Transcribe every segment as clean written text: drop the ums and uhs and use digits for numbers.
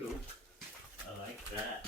cool. I like that.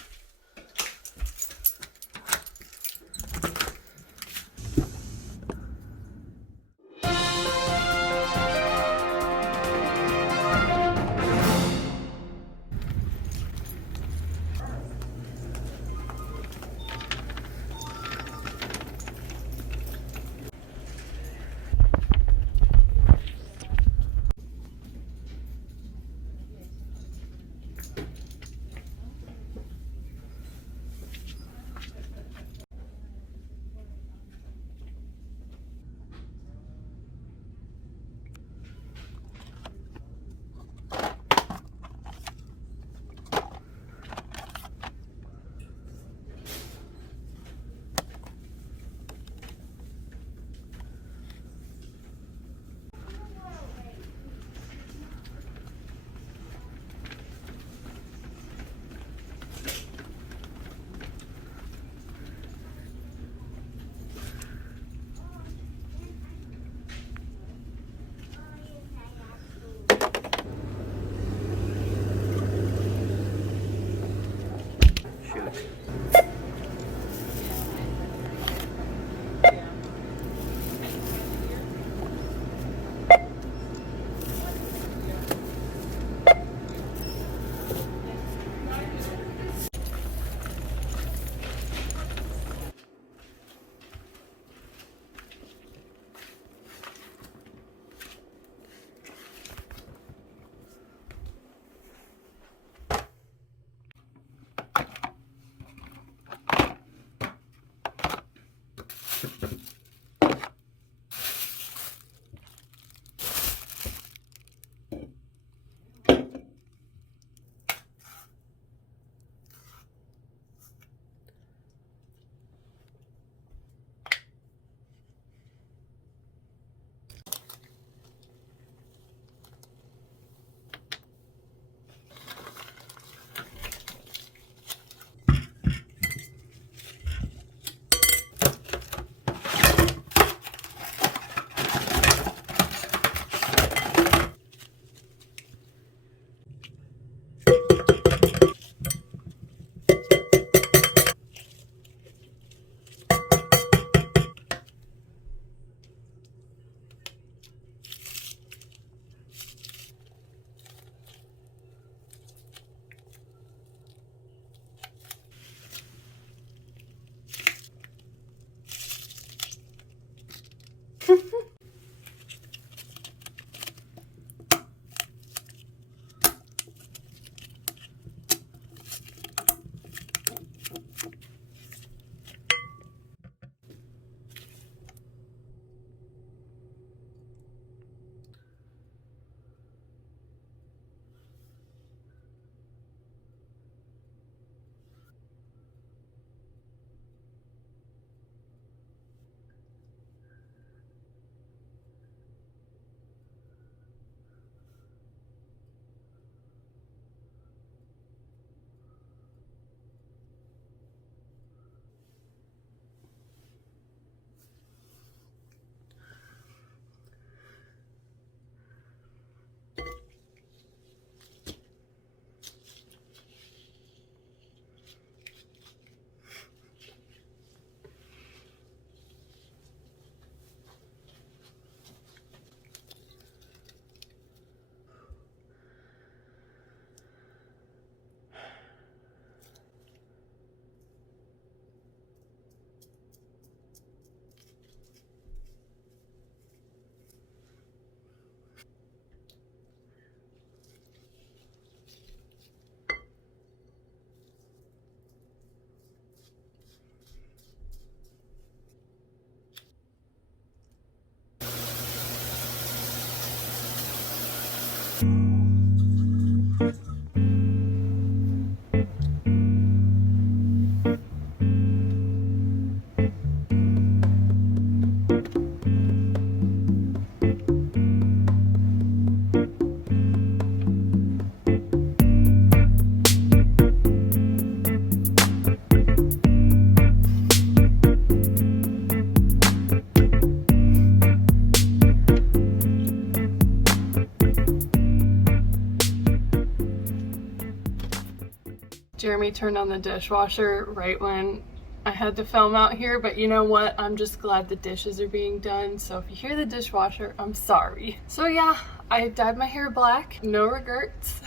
Jeremy turned on the dishwasher right when I had to film out here, but you know what? I'm just glad the dishes are being done. So if you hear the dishwasher, I'm sorry. So yeah, I dyed my hair black. No regrets.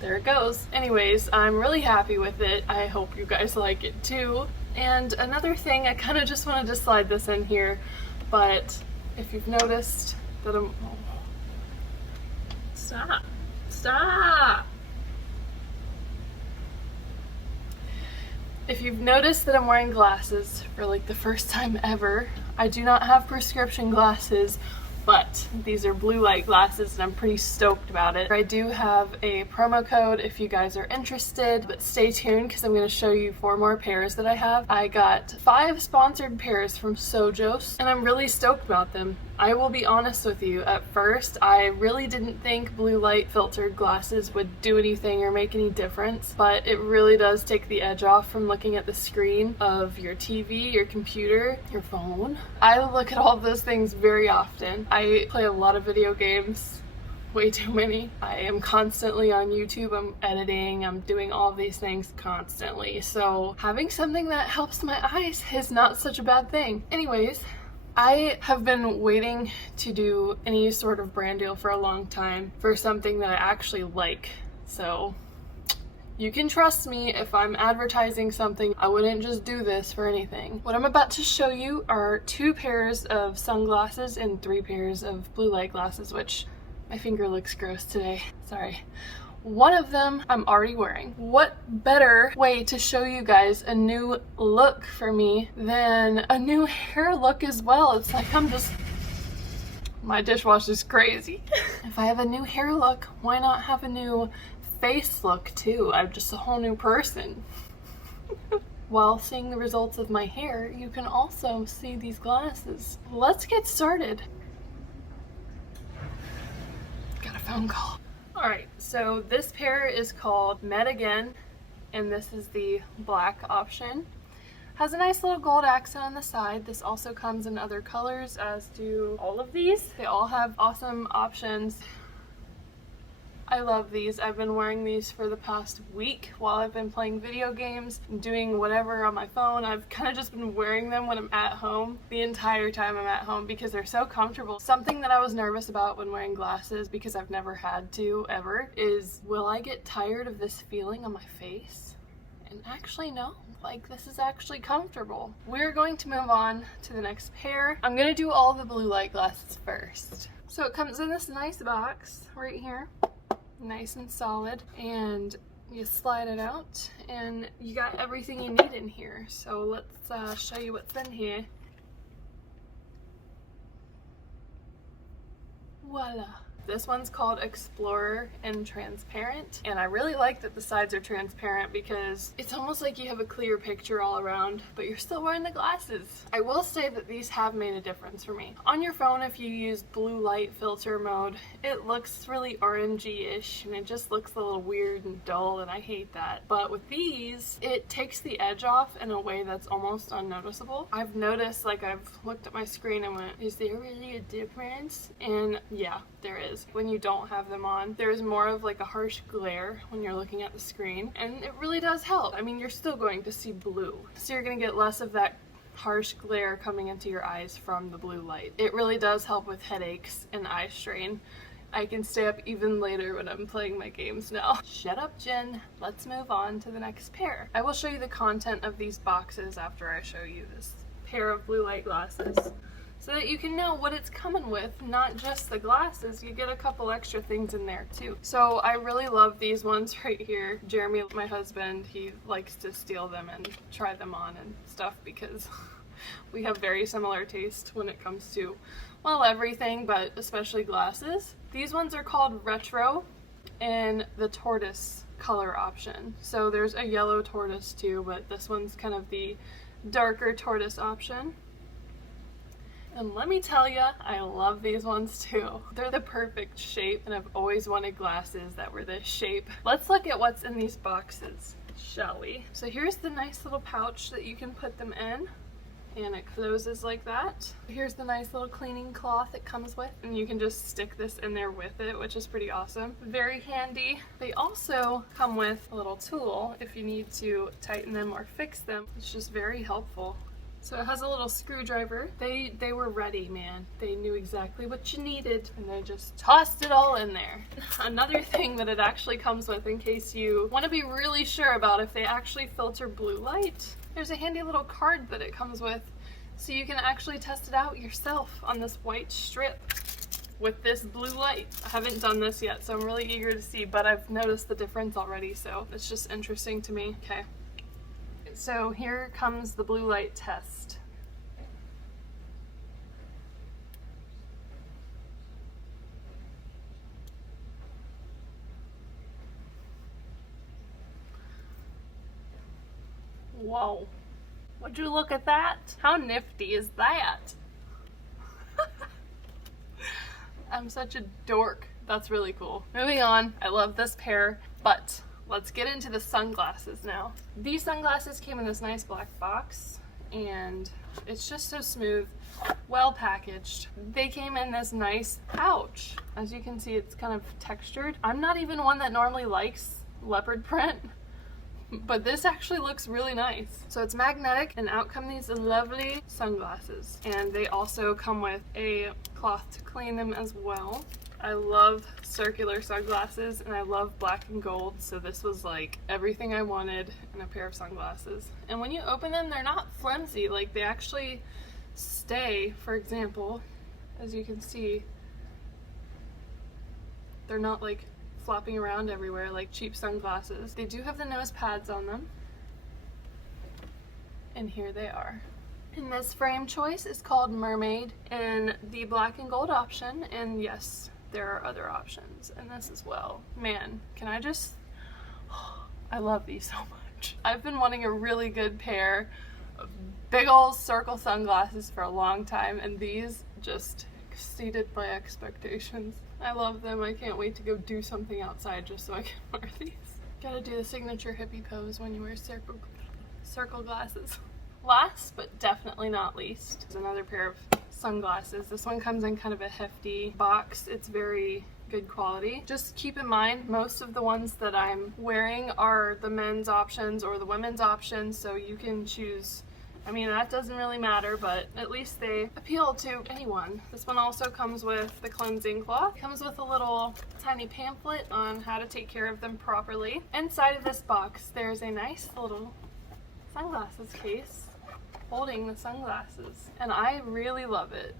There it goes. Anyways, I'm really happy with it. I hope you guys like it too. And another thing, I kind of just wanted to slide this in here, but if you've noticed that I'm... Oh. Stop. Stop! If you've noticed that I'm wearing glasses for like the first time ever, I do not have prescription glasses, but these are blue light glasses and I'm pretty stoked about it. I do have a promo code if you guys are interested, but stay tuned because I'm going to show you 4 more pairs that I have. I got 5 sponsored pairs from SOJOS and I'm really stoked about them. I will be honest with you, at first I really didn't think blue light filtered glasses would do anything or make any difference, but it really does take the edge off from looking at the screen of your TV, your computer, your phone. I look at all of those things very often. I play a lot of video games, way too many. I am constantly on YouTube, I'm editing, I'm doing all of these things constantly, so having something that helps my eyes is not such a bad thing. Anyways, I have been waiting to do any sort of brand deal for a long time for something that I actually like. So you can trust me, if I'm advertising something, I wouldn't just do this for anything. What I'm about to show you are 2 pairs of sunglasses and 3 pairs of blue light glasses, which my finger looks gross today. Sorry. One of them I'm already wearing. What better way to show you guys a new look for me than a new hair look as well? It's like my dishwasher is crazy. If I have a new hair look, why not have a new face look too? I'm just a whole new person. While seeing the results of my hair, you can also see these glasses. Let's get started. Got a phone call. Alright, so this pair is called Met Again, and this is the black option. Has a nice little gold accent on the side. This also comes in other colors, as do all of these. They all have awesome options. I love these. I've been wearing these for the past week while I've been playing video games, doing whatever on my phone. I've kind of just been wearing them when I'm at home the entire time I'm at home because they're so comfortable. Something that I was nervous about when wearing glasses, because I've never had to ever, is will I get tired of this feeling on my face? And actually no, like this is actually comfortable. We're going to move on to the next pair. I'm gonna do all the blue light glasses first. So it comes in this nice box right here. Nice and solid, and you slide it out and you got everything you need in here. So let's show you what's in here. Voila. This one's called Explorer and Transparent, and I really like that the sides are transparent because it's almost like you have a clear picture all around, but you're still wearing the glasses. I will say that these have made a difference for me. On your phone, if you use blue light filter mode, it looks really orangey-ish, and it just looks a little weird and dull, and I hate that. But with these, it takes the edge off in a way that's almost unnoticeable. I've noticed, like I've looked at my screen and went, is there really a difference? And yeah, there is. When you don't have them on, there's more of like a harsh glare when you're looking at the screen, and it really does help. I mean, you're still going to see blue, so you're going to get less of that harsh glare coming into your eyes from the blue light. It really does help with headaches and eye strain. I can stay up even later when I'm playing my games now. Shut up, Jen. Let's move on to the next pair. I will show you the content of these boxes after I show you this pair of blue light glasses, so that you can know what it's coming with, not just the glasses. You get a couple extra things in there too. So I really love these ones right here. Jeremy, my husband, he likes to steal them and try them on and stuff because we have very similar taste when it comes to, well, everything, but especially glasses. These ones are called Retro in the tortoise color option. So there's a yellow tortoise too, but this one's kind of the darker tortoise option. And let me tell you, I love these ones too. They're the perfect shape, and I've always wanted glasses that were this shape. Let's look at what's in these boxes, shall we? So here's the nice little pouch that you can put them in. and it closes like that. Here's the nice little cleaning cloth it comes with, and you can just stick this in there with it, which is pretty awesome. Very handy. They also come with a little tool if you need to tighten them or fix them. It's just very helpful. So it has a little screwdriver. They were ready, man. They knew exactly what you needed, and they just tossed it all in there. Another thing that it actually comes with, in case you want to be really sure about if they actually filter blue light, there's a handy little card that it comes with, so you can actually test it out yourself on this white strip with this blue light. I haven't done this yet, so I'm really eager to see, but I've noticed the difference already, so it's just interesting to me. Okay. So here comes the blue light test. Whoa. Would you look at that? How nifty is that? I'm such a dork. That's really cool. Moving on. I love this pair, but let's get into the sunglasses now. These sunglasses came in this nice black box, and it's just so smooth, well packaged. They came in this nice pouch. As you can see, it's kind of textured. I'm not even one that normally likes leopard print, but this actually looks really nice. So it's magnetic, and out come these lovely sunglasses. And they also come with a cloth to clean them as well. I love circular sunglasses, and I love black and gold, so this was like everything I wanted in a pair of sunglasses. And when you open them, they're not flimsy, like they actually stay. For example, as you can see, they're not like flopping around everywhere like cheap sunglasses. They do have the nose pads on them, and here they are. And this frame choice is called Mermaid in the black and gold option, and yes, there are other options in this as well. Man, can I just, I love these so much. I've been wanting a really good pair of big old circle sunglasses for a long time, and these just exceeded my expectations. I love them. I can't wait to go do something outside just so I can wear these. Gotta do the signature hippie pose when you wear circle glasses. Last but definitely not least is another pair of sunglasses. This one comes in kind of a hefty box. It's very good quality. Just keep in mind, most of the ones that I'm wearing are the men's options or the women's options, so you can choose. I mean, that doesn't really matter, but at least they appeal to anyone. This one also comes with the cleansing cloth. It comes with a little tiny pamphlet on how to take care of them properly. Inside of this box, there's a nice little sunglasses case holding the sunglasses, and I really love it.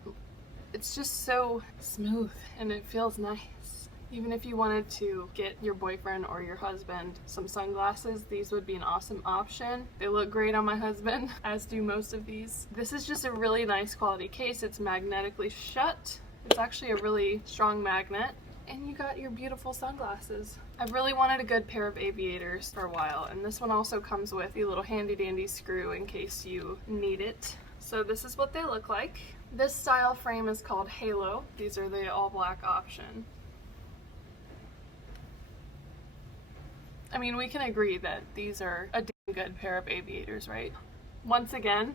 It's just so smooth and it feels nice. Even if you wanted to get your boyfriend or your husband some sunglasses, these would be an awesome option. They look great on my husband, as do most of these. This is just a really nice quality case. It's magnetically shut. It's actually a really strong magnet, and you got your beautiful sunglasses. I've really wanted a good pair of aviators for a while, and this one also comes with a little handy dandy screw in case you need it. So this is what they look like. This style frame is called Halo. These are the all black option. I mean, we can agree that these are a damn good pair of aviators, right? Once again,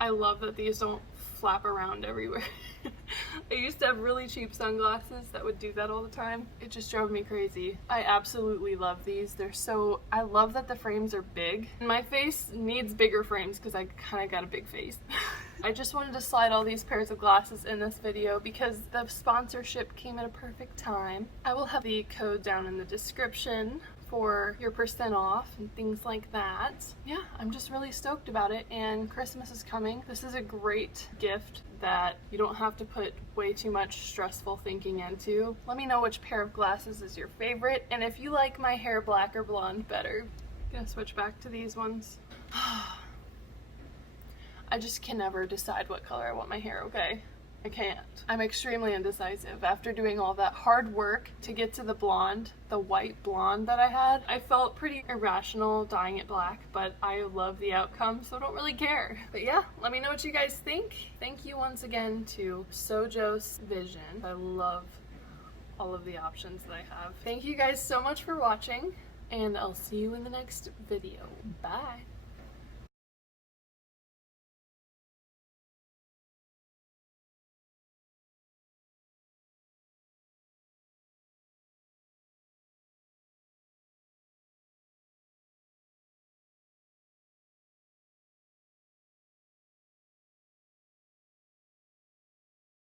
I love that these don't flap around everywhere. I used to have really cheap sunglasses that would do that all the time. It just drove me crazy. I absolutely love these. I love that the frames are big. My face needs bigger frames because I kind of got a big face. I just wanted to slide all these pairs of glasses in this video because the sponsorship came at a perfect time. I will have the code down in the description for your % off and things like that. Yeah, I'm just really stoked about it, and Christmas is coming. This is a great gift that you don't have to put way too much stressful thinking into. Let me know which pair of glasses is your favorite, and if you like my hair black or blonde better. I'm gonna switch back to these ones. I just can never decide what color I want my hair, okay? I can't. I'm extremely indecisive. After doing all that hard work to get to the blonde, the white blonde that I had, I felt pretty irrational dyeing it black, but I love the outcome, so I don't really care. But yeah, let me know what you guys think. Thank you once again to SOJOS Vision. I love all of the options that I have. Thank you guys so much for watching, and I'll see you in the next video. Bye!